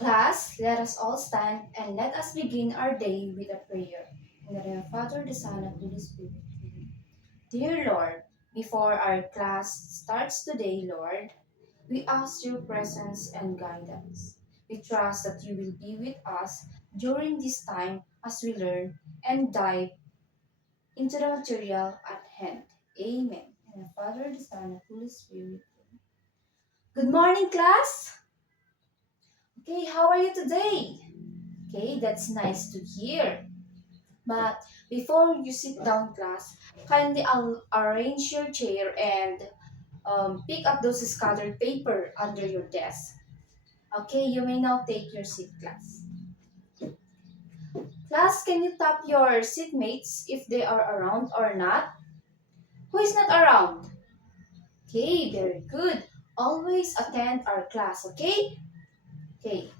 Class, let us all stand and let us begin our day with a prayer. In the name of the Father, the Son, and the Holy Spirit. Amen. Dear Lord, before our class starts today, Lord, we ask your presence and guidance. We trust that you will be with us during this time as we learn and dive into the material at hand. Amen. And the Father, the Son, and the Holy Spirit. Good morning, class. Okay, how are you today? Okay, that's nice to hear. But before you sit down, class, kindly arrange your chair and pick up those scattered paper under your desk. Okay, you may now take your seat, class. Class, can you tap your seatmates if they are around or not? Who is not around? Okay, very good. Always attend our class, okay? Okay.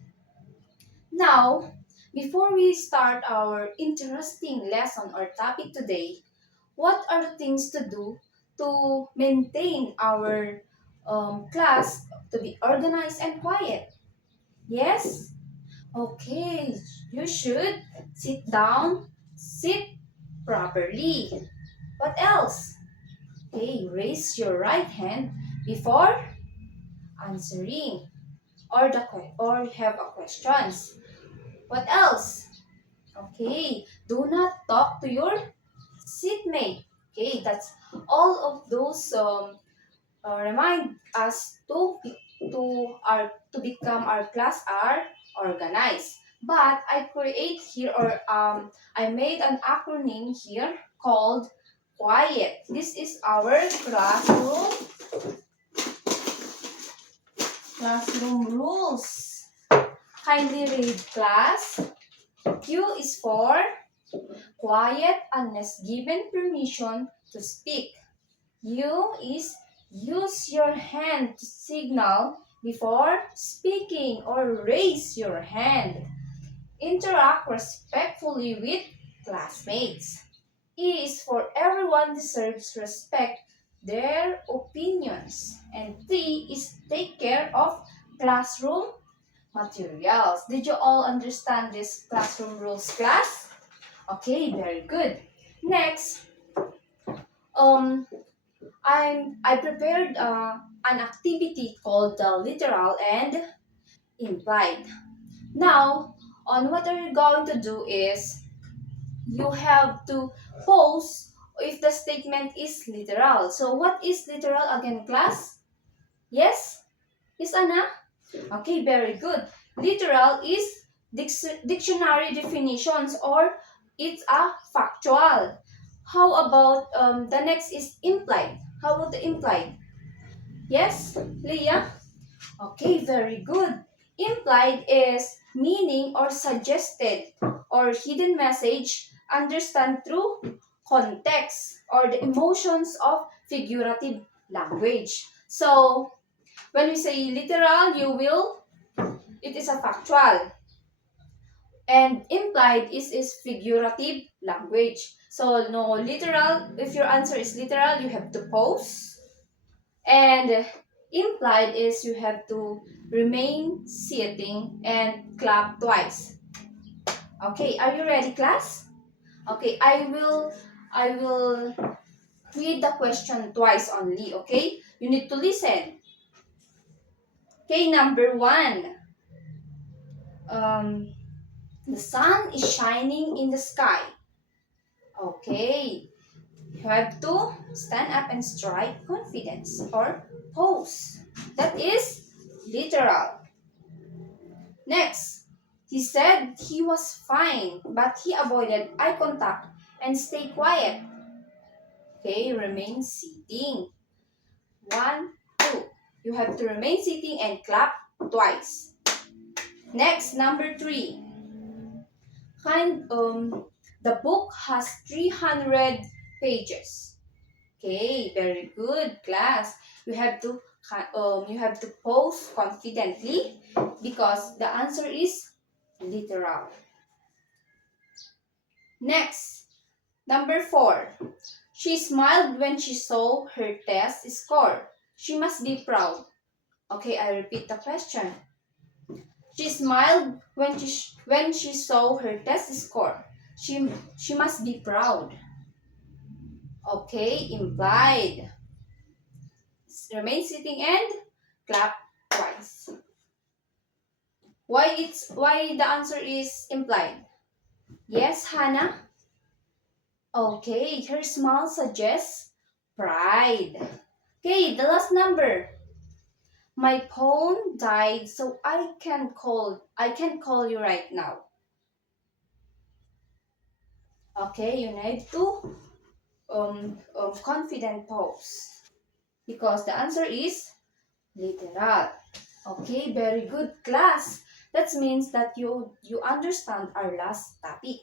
Now, before we start our interesting lesson or topic today, what are the things to do to maintain our class to be organized and quiet? Yes? Okay, you should sit down, sit properly. What else? Okay, raise your right hand before answering or have a questions. What else? Okay, do not talk to your seatmate. Okay, that's all of those remind us to become our class are organized. But I create here or I made an acronym here called quiet. This is our classroom rules. Kindly read, class. Q is for quiet unless given permission to speak. U is use your hand to signal before speaking or raise your hand. Interact respectfully with classmates. E is for everyone deserves respect their opinions. And T is take care of classroom materials. Did you all understand this classroom rules, class? Okay, very good. Next, um, I prepared an activity called the literal and implied. Now, on what are you going to do is you have to pose if the statement is literal. So what is literal again, class? Yes? Yes, Anna? Okay, very good. Literal is dictionary definitions or it's a factual. How about the next is implied? How about the implied? Yes, Leah? Okay, very good. Implied is meaning or suggested or hidden message understand through context or the emotions of figurative language. So, when we say literal, it is a factual. And implied is figurative language. So, no literal, if your answer is literal, you have to pause. And implied is you have to remain sitting and clap twice. Okay, are you ready, class? Okay, I will read the question twice only, okay? You need to listen. Okay, number 1. Um, the sun is shining in the sky. Okay, you have to stand up and strike confidence or pose. That is literal. Next, he said he was fine, but he avoided eye contact and stayed quiet. Okay, remain sitting. 1, 2. You have to remain sitting and clap twice. Next, number 3. The book has 300 pages. Okay, very good, class. You have to pose confidently because the answer is literal. Next, number 4. She smiled when she saw her test score. She must be proud. Okay, I repeat the question. She smiled when she saw her test score. She must be proud. Okay, implied. Remain sitting and clap twice. Why the answer is implied? Yes, Hannah. Okay, her smile suggests pride. Okay, the last number. My phone died, so I can call you right now. Okay, you need to confident pose because the answer is literal. Okay, very good class. That means that you understand our last topic.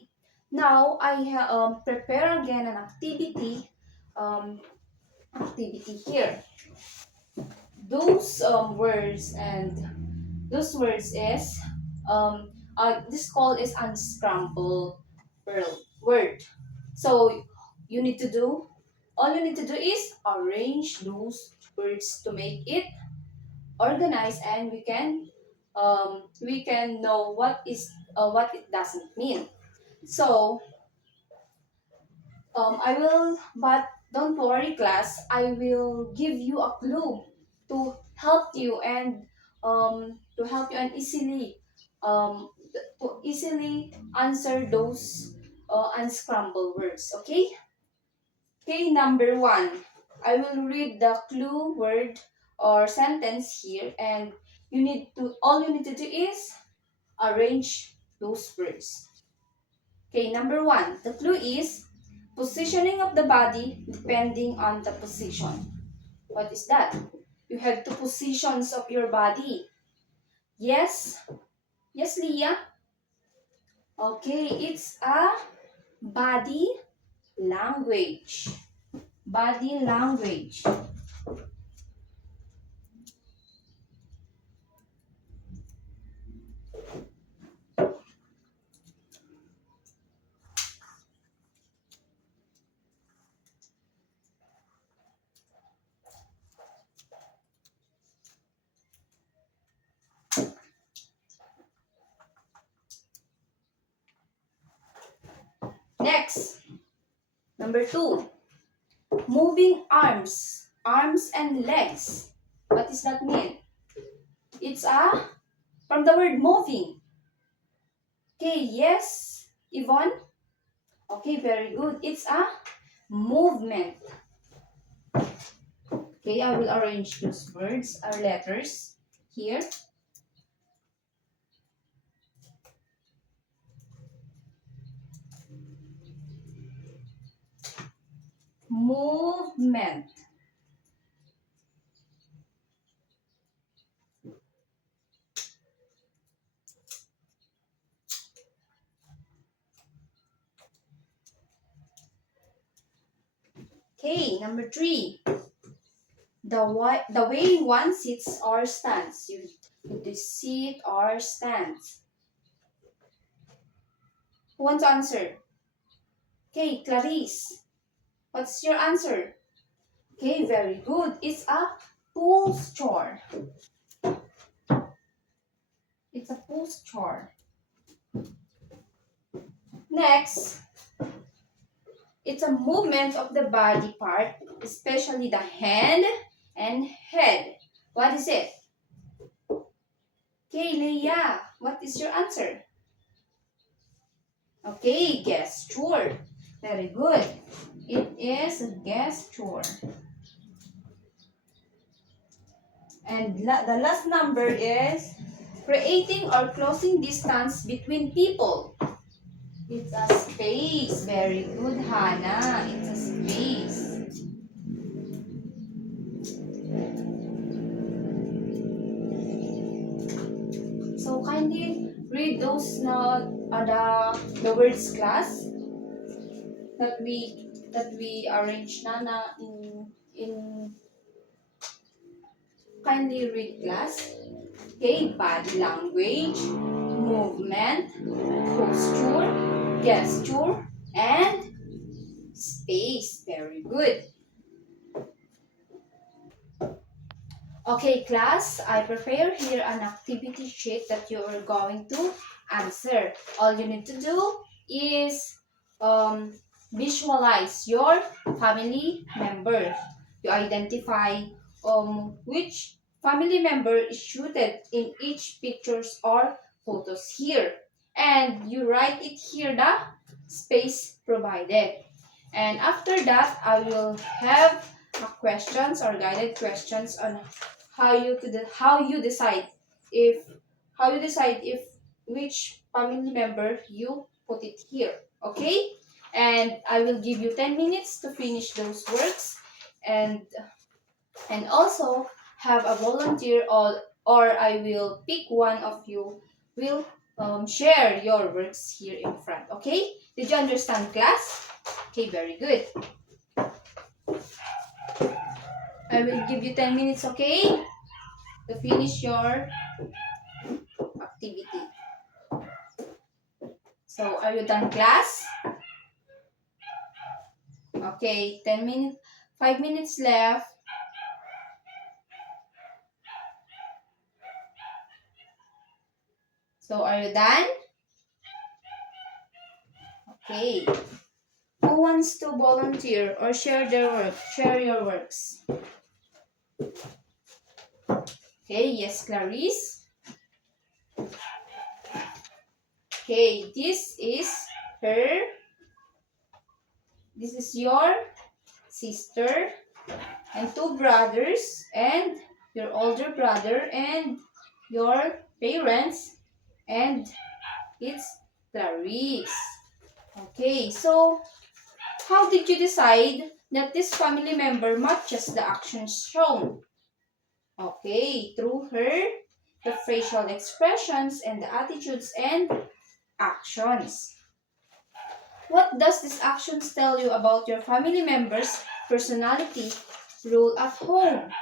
Now I prepare again an um, activity here. Those words and those words is this call is unscramble word. So you need to do all you need to do is arrange those words to make it organized, and we can know what it doesn't mean. So I will, but don't worry, class. I will give you a clue to help you and to easily answer those unscrambled words. Okay. Okay. Number one. I will read the clue word or sentence here, and all you need to do is arrange those words. Okay. Number one. The clue is positioning of the body depending on the position. What is that? You have two positions of your body. Yes? Yes, Leah? Okay, it's a body language. Body language. Next, number two. Moving arms. Arms and legs. What does that mean? It's from the word moving. Okay, yes, Yvonne? Okay, very good. It's a movement. Okay, I will arrange those words or letters here. Movement. Okay, number three. The way one sits or stands. You sit or stands. Who wants to answer? Okay, Clarice. What's your answer? Okay, very good. It's a posture. It's a posture. Next, it's a movement of the body part, especially the hand and head. What is it? Okay, Leah, what is your answer? Okay, gesture. Very good. It is a gesture. And the last number is creating or closing distance between people. It's a space. Very good, Hannah. It's a space. So kindly read those the words, class, that we arranged, Nana, in kindly read, class. Okay, body language, movement, posture, gesture, and space. Very good. Okay, class, I prepare here an activity sheet that you are going to answer. All you need to do is visualize your family member. You identify which family member is shooted in each pictures or photos here. And you write it here, the space provided. And after that, I will have questions or guided questions on how you decide if which family member you put it here. Okay, and I will give you 10 minutes to finish those works, and also have a volunteer, or I will pick one of you will share your works here in front. Okay, did you understand, class? Okay, very good. I will give you 10 minutes, okay, to finish your activity. So, are you done, class? Okay, 10 minutes, 5 minutes left. So, are you done? Okay. Who wants to volunteer or share their work? Share your works. Okay, yes, Clarice. Okay, this is her. This is your sister and two brothers and your older brother and your parents, and it's Clarice. Okay, so how did you decide that this family member matches the actions shown? Okay, through the facial expressions and the attitudes and actions. What does these actions tell you about your family member's personality, role at home?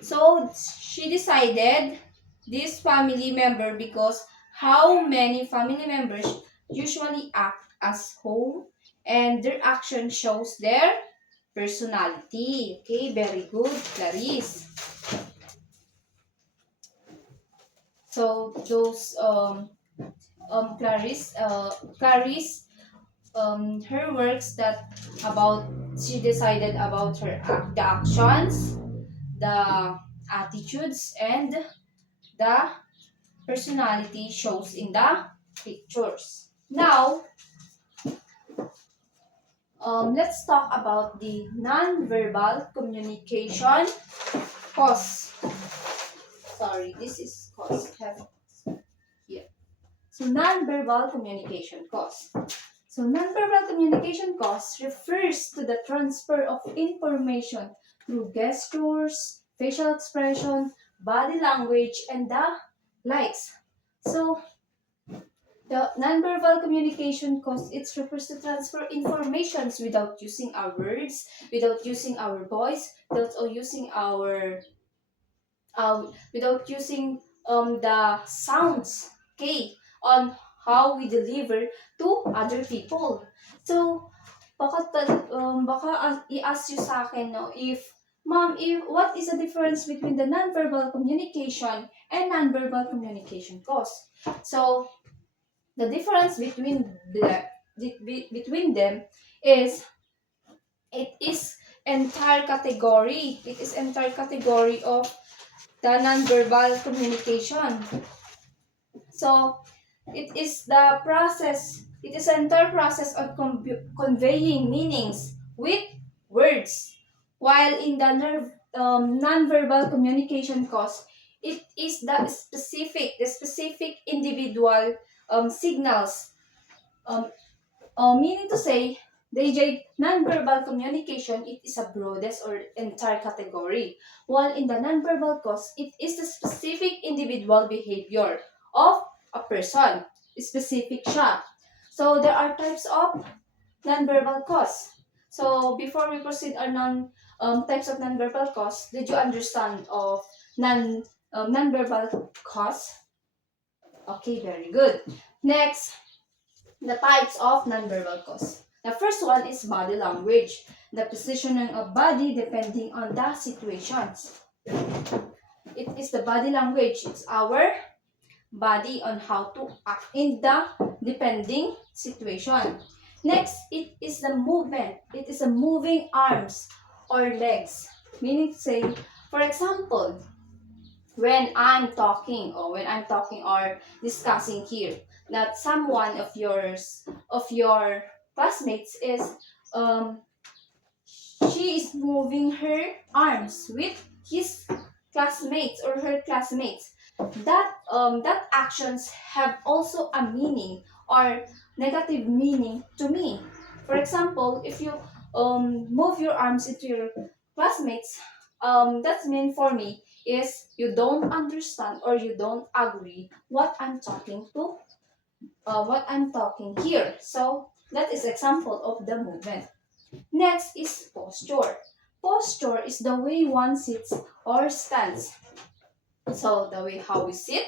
So she decided this family member because how many family members usually act as home, and their action shows their personality. Okay, very good, Clarice. So those Clarice, her works that about she decided about the actions, the attitudes, and the personality shows in the pictures. Now, let's talk about the non-verbal communication cause. Sorry, this is cause. Here. So, non-verbal communication cause. So, non-verbal communication cause refers to the transfer of information through gestures, facial expression, body language, and the likes. So, the nonverbal communication cause it refers to transfer informations without using our words, without using our voice, without using the sounds, okay, on how we deliver to other people. So, baka i-ask you sa akin, no, what is the difference between the nonverbal communication and nonverbal communication cause? So, the difference between them is it is entire category. It is entire category of the nonverbal communication. So it is the process. It is an entire process of conveying meanings with words, while in the nonverbal communication cause, it is the specific individual signals. Meaning to say, the nonverbal communication, it is a broadest or entire category, while in the nonverbal cause, it is the specific individual behavior of a person. Specific siya. So, there are types of nonverbal cause. So, before we proceed our types of nonverbal cause, did you understand of nonverbal cause? Okay, very good. Next, the types of nonverbal cause. The first one is body language, the positioning of body depending on the situations. It is the body language. It's our body on how to act in the depending situation. Next, it is the movement. It is a moving arms or legs. Meaning to say, for example, when I'm talking or discussing here that someone of your classmates is um she is moving her arms with his classmates or her classmates. That actions have also a meaning or negative meaning to me. For example, if you move your arms into your classmates, that's mean for me is you don't understand or you don't agree what I'm talking here. So that is example of the movement. Next is posture. Posture is the way one sits or stands. So the way how we sit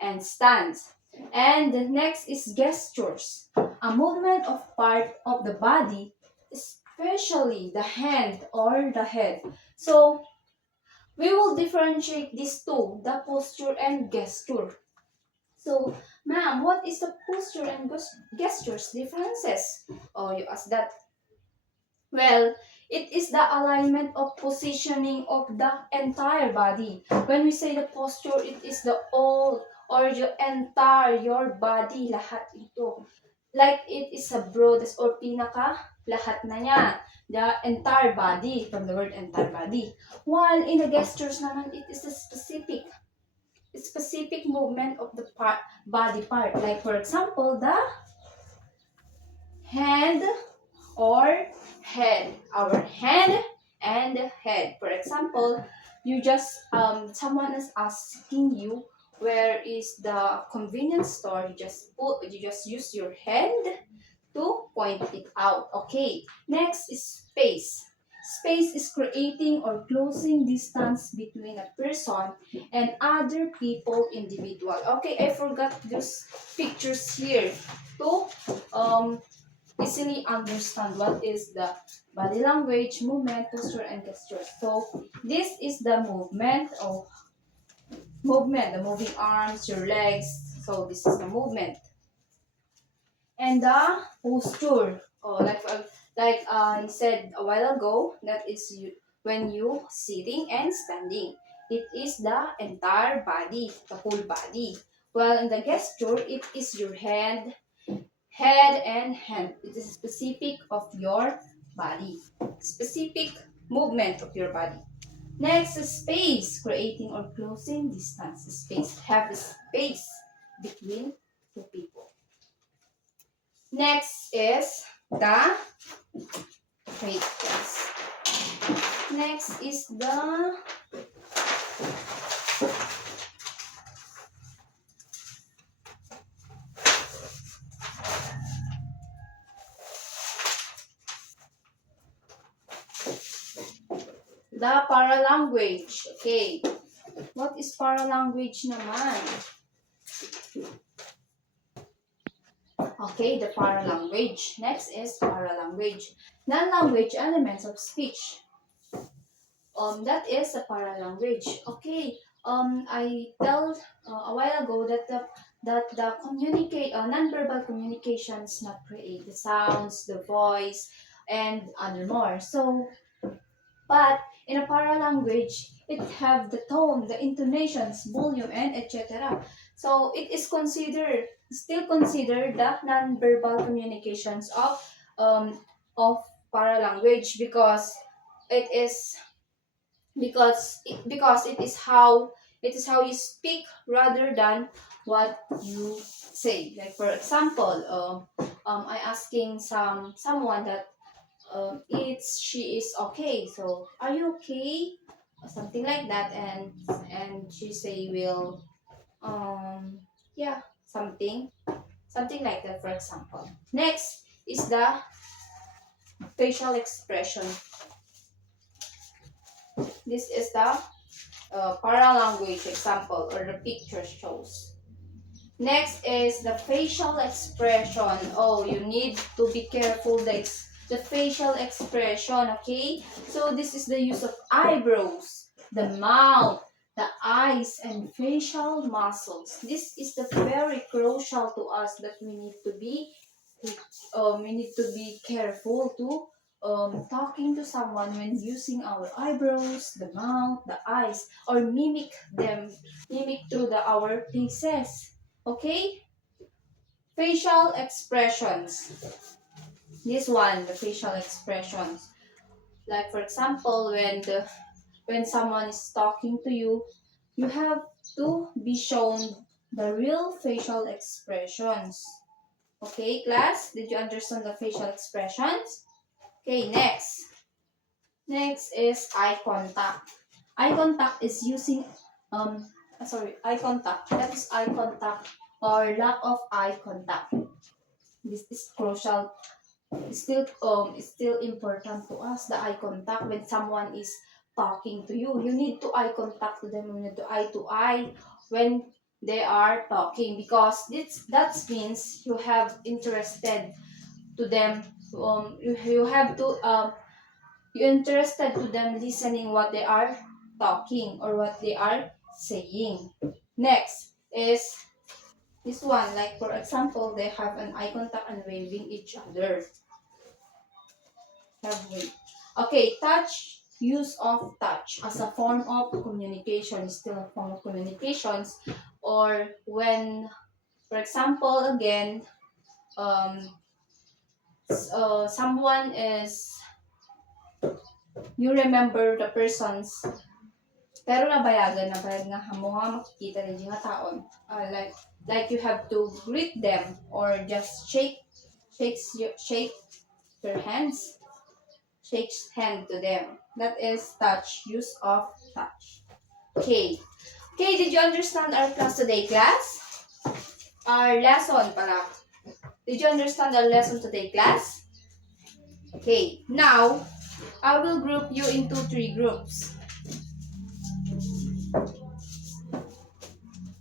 and stands. And the next is gestures. A movement of part of the body, especially the hand or the head. So we will differentiate these two, the posture and gesture. So, ma'am, what is the posture and gestures differences? Oh, you asked that. Well, it is the alignment of positioning of the entire body. When we say the posture, it is the all or your entire your body, lahat ito. Like it is a broadest or pinaka, lahat na niya. The entire body, from the word entire body. While in the gestures naman, it is a specific movement of the body part. Like for example, the hand or head. Our hand and head. For example, you just someone is asking you where is the convenience store. You just use your hand to point it out. Okay. Next is space. Space is creating or closing distance between a person and other people individual. Okay, I forgot those pictures here to easily understand what is the body language, movement, posture, and gesture. So this is the movement, the moving arms, your legs. So this is the movement. And the posture. Oh, like I said a while ago, that is when you sitting and standing. It is the entire body, the whole body. Well, in the gesture, it is your head and hand. It is specific of your body. Specific movement of your body. Next is space, creating or closing distance. Space, have a space between two people. Next is the, wait, yes. Next is the paralanguage. Okay. What is paralanguage naman? Okay, the paralanguage. Next is paralanguage. Non-language elements of speech. That is the paralanguage. Okay. I tell a while ago that the non-verbal communications not create the sounds, the voice, and other more. So, but in a paralanguage, it have the tone, the intonations, volume, and etc. So it is still considered the non-verbal communications of paralanguage because it is it is how you speak rather than what you say. Like for example, I asking someone that she is okay. So are you okay? Or something like that, and she say will yeah something like that. For example, next is the facial expression. This is the paralanguage example or the picture shows. Next is the facial expression. Oh, you need to be careful. The facial expression, okay? So this is the use of eyebrows, the mouth, the eyes, and facial muscles. This is the very crucial to us that we need to be careful to talking to someone when using our eyebrows, the mouth, the eyes, or mimic through our faces. Okay? Facial expressions. This one, the facial expressions. Like for example, when someone is talking to you, you have to be shown the real facial expressions. Okay, class? Did you understand the facial expressions? Okay, next. Next is eye contact. Eye contact is using eye contact. That is eye contact or lack of eye contact. This is crucial. It's still important to us, the eye contact when someone is talking to you. You need to eye contact to them. You need to eye when they are talking, because that means you have interested to them. You have to you're interested to them listening what they are talking or what they are saying. Next is this one, like for example, they have an eye contact and waving each other. Have wave. Okay, use of touch as a form of communication, still a form of communications, or when, for example, again, um, someone is, you remember the person's, pero nabayag nga hamo nga makikita ninyo nga taon. Like you have to greet them or just shake your hands. Shakes hand to them. That is touch, use of touch. Okay. Okay, did you understand our class today, class? Our lesson pala. Did you understand our lesson today, class? Okay, now I will group you into 3 groups.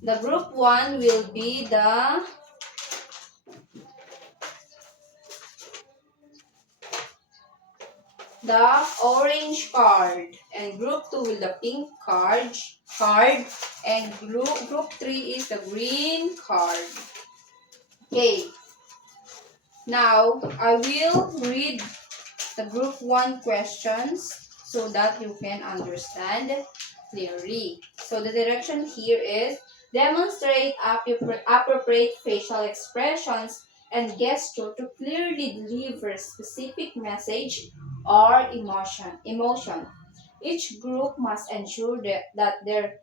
The group 1 will be the orange card, and group 2 will the pink card, and group 3 is the green card. Okay. Now I will read the group 1 questions so that you can understand clearly. So the direction here is demonstrate appropriate facial expressions and gesture to clearly deliver specific message or emotion. Each group must ensure that their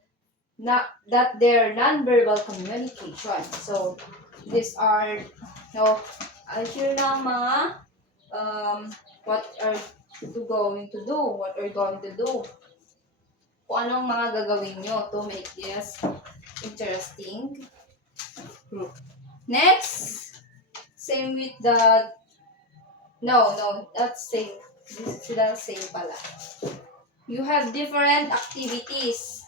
nonverbal communication. So these are here na mga what are you going to do? What are you going to do? Kung anong mga gagawin nyo to make this interesting group. Next, same with the, no, that's same. This is the same pala. You have different activities.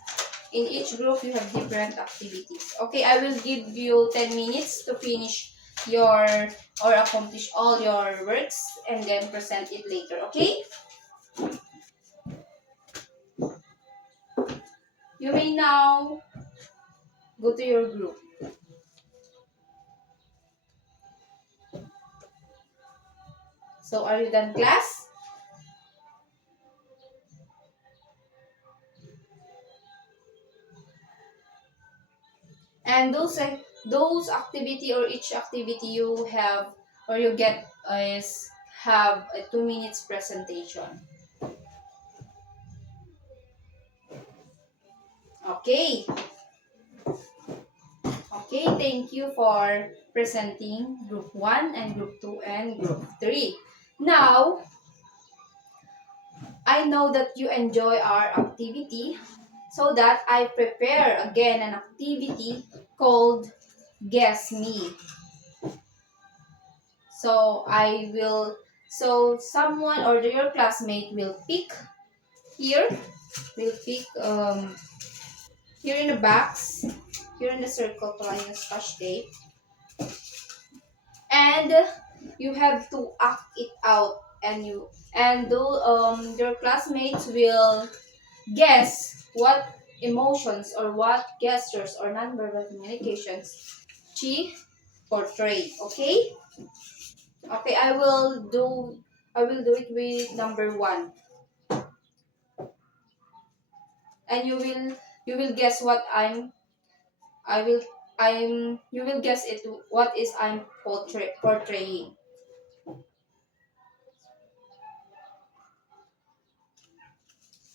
In each group, you have different activities. Okay, I will give you 10 minutes to finish or accomplish all your works and then present it later, okay? You may now go to your group. So, are you done, class? And those activity or each activity you have or you get is have a 2 minutes presentation. Okay. Okay, thank you for presenting group 1 and group 2 and group 3. Now, I know that you enjoy our activity, so that I prepare again an activity called Guess Me. So someone or your classmate will pick here, here in the box, Here in the circle, pala yung scotch tape. And you have to act it out, and your classmates will guess what emotions or what gestures or nonverbal communications she portrayed. Okay? Okay, I will do it with number 1. And you will guess what I will you will guess it what is I'm portraying.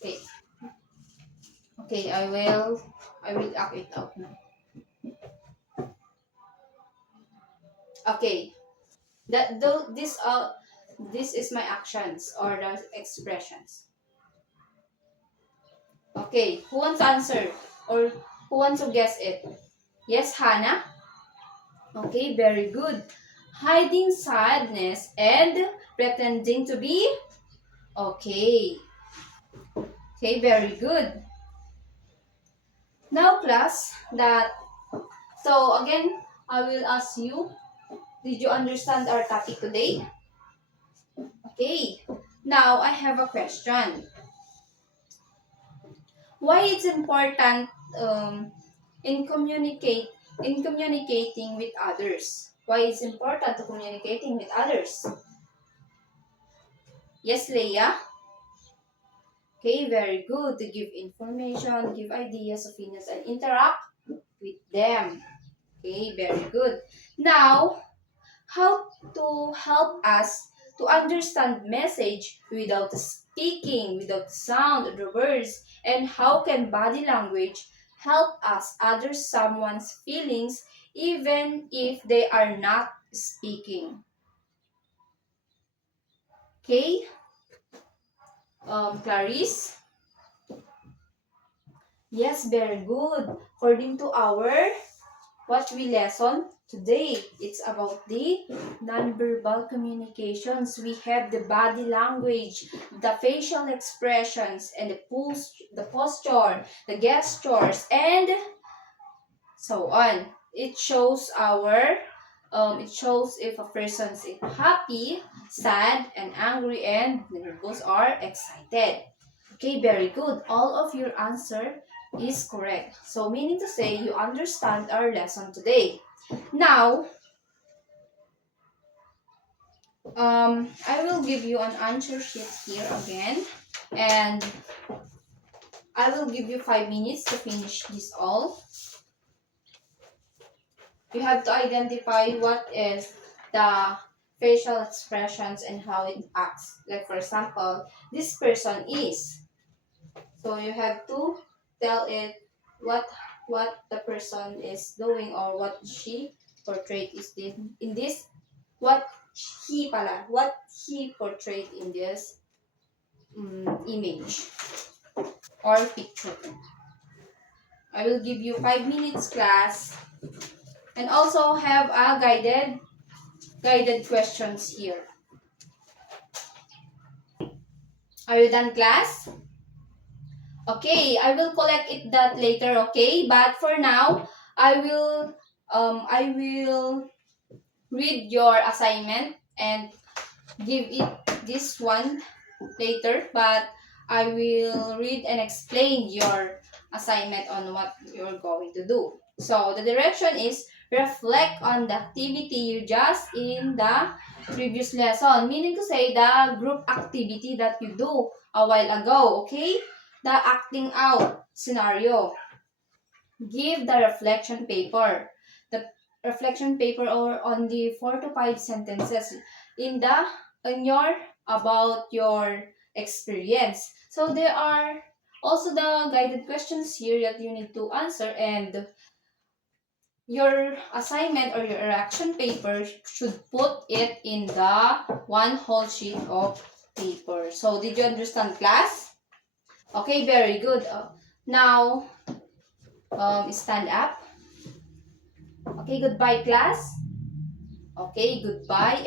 Okay. Okay, I will act it out now. Okay. That though this is my actions or the expressions. Okay, who wants to answer or who wants to guess it? Yes, Hannah? Okay, very good. Hiding sadness and pretending to be? Okay. Okay, very good. Now class, so again, I will ask you, did you understand our topic today? Okay. Now I have a question. Why it's important in communicating with others? Why it's important to communicating with others? Yes, Leah? Okay, very good. To give information, give ideas, opinions, and interact with them. Okay, very good. Now, how to help us to understand message without speaking, without sound of the words, and how can body language help us understand someone's feelings even if they are not speaking? Okay, Clarice? Yes, very good. According to our what we lesson today, it's about the nonverbal communications. We have the body language, the facial expressions, and the posture, the gestures, and so on. It shows if a person is happy, sad, and angry, and nervous or excited. Okay, very good. All of your answer is correct. So meaning to say you understand our lesson today. Now, I will give you an answer sheet here again, and I will give you 5 minutes to finish this all. You have to identify what is the facial expressions and how it acts. Like for example, this person is. So you have to tell it what the person is doing or what she portrayed is in this what what he portrayed in this image or picture. I will give you 5 minutes class and also have a guided questions here. Are you done class? Okay, I will collect it that later, okay? But for now, I will read your assignment and give it this one later, but I will read and explain your assignment on what you're going to do. So the direction is reflect on the activity you just in the previous lesson, meaning to say the group activity that you do a while ago, okay? The acting out scenario. Give the reflection paper. The reflection paper or on the 4 to 5 sentences in your about your experience. So there are also the guided questions here that you need to answer, and your assignment or your action paper should put it in the one whole sheet of paper. So did you understand class? Okay, very good. Now stand up. Okay, goodbye class. Okay, goodbye.